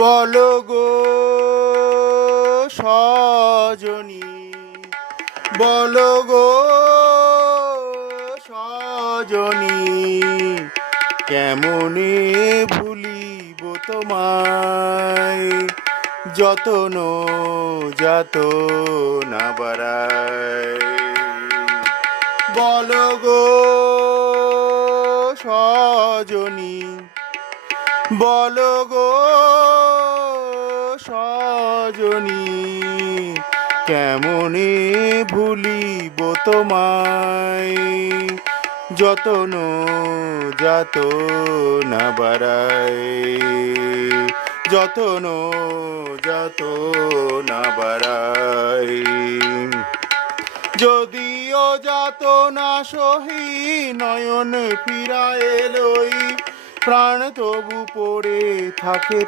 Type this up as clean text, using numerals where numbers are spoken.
বলো গো সজনী, বলো গো সজনী, কেমনে ভুলিব তোমায়, যতন যাতনা বাড়ায়। বলো গো সজনী, বলো গো সজনী, কেমনে ভুলিব তোমায়, যতন যাতনা বাড়ায়, যতন যাতনা বাড়ায়। যদিও যাতনা সহি নয়ন ফিরায়ে লই, প্রাণ তবু পড়ে থাকে